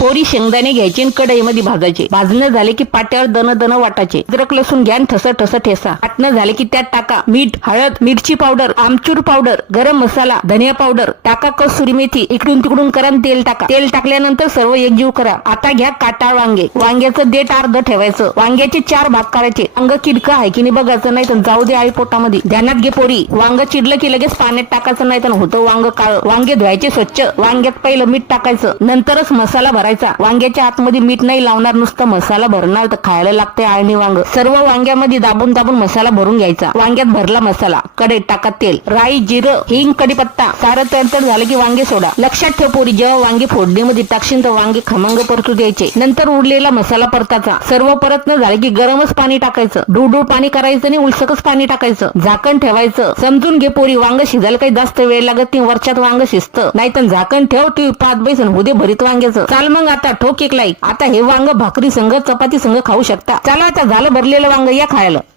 पोरी शेंगदाणे घ्यायचे आणि कढईमध्ये भाजायचे. भाजणं झाले की पाट्यावर दन दन वाटायचे. अद्रक लसूण घ्या ठस ठस ठेसा. वाटणं झाले की त्यात टाका मीठ, हळद, मिरची पावडर, आमचूर पावडर, गरम मसाला, धनिया पावडर, टाका कसुरी मेथी, इकडून तिकडून करा तेल टाका. तेल टाकल्यानंतर सर्व एकजीव करा. आता घ्या काटाळ वांगे. वांग्याचं देठ अर्ध ठेवायचं. वांग्याचे 4 भाग करायचे. वांग किडकं आहे की नाही बघायचं, नाही तर जाऊ दे आई पोटामध्ये. ध्यानात घे पोरी, वांग चिडलं की लगेच पाण्यात टाकायचं, नाही तर होतं वांग काळ. वांगे धुवायचे स्वच्छ. वांग्यात पहिलं मीठ टाकायचं, नंतरच मसाला भरायचा. वांग्याच्या आतमध्ये मीठ नाही लावणार, नुसतं मसाला भरणार तर खायला लागते आळणी वांग. सर्व वांग्यामध्ये दाबून दाबून मसाला भरून घ्यायचा. वांग्यात भरला मसाला. कढईत टाका तेल, राई, जिरं, हिंग, कढीपत्ता. सारं तडतड झालं की वांगे सोडा. लक्षात ठेव पोरी, जेव्हा वांगे फोडणीमध्ये टाकशील तर वांगे खमंग परतू द्यायचे. नंतर उरलेला मसाला परताचा. सर्व परत न झाले की गरमच पाणी टाकायचं. डुडूळ पाणी करायचं आणि उलसकच पाणी टाकायचं. झाकण ठेवायचं. समजून घे पोरी, वांग शिजायला काही जास्त वेळ लागत नाही. वरच्यात वांग शिजतं. नाहीतर झाकण ठेव, ती 5 बैसन होते भरीत वांग्याचं. चाल मग आता ठोक एक लाईक. आता हे वांग भाकरी संग, चपाती संग खाऊ शकता. चला आता झालं भरलेलं वांग, या खायला.